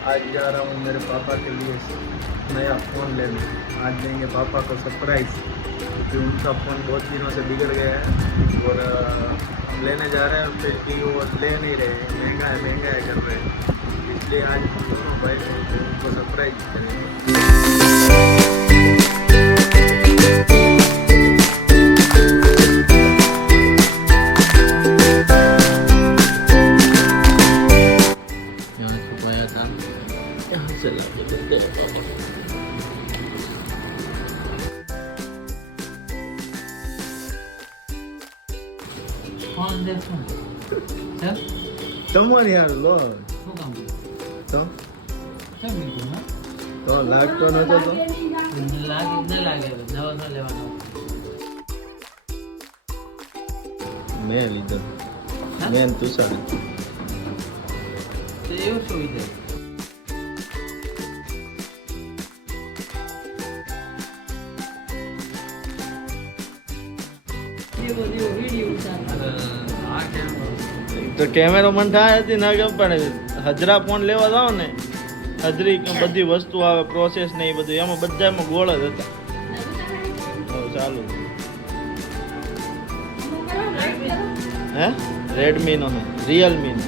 आज जा रहा हूँ मेरे पापा के लिए नया फ़ोन लेने। आज देंगे पापा को सरप्राइज़ क्योंकि उनका फ़ोन बहुत दिनों से बिगड़ गया है और हम लेने जा रहे हैं फिर भी वो ले नहीं रहे, महंगा है कर रहे हैं। इसलिए आज हम दोनों भाई उनको सरप्राइज करेंगे। તમારી યાર લો તો લાગતો નતો તો મેં લીધો મેં તુષાર એવું શું છે તો કેમેરો મન થાય હતી ના કે પણ હજરા ફોન લેવા જાવ ને હજરી બધી વસ્તુ આવે પ્રોસેસ ને એ બધું એમાં બધામાં ગોળ જ હતા. ચાલુ હે રેડમી નો હે રિયલમી નો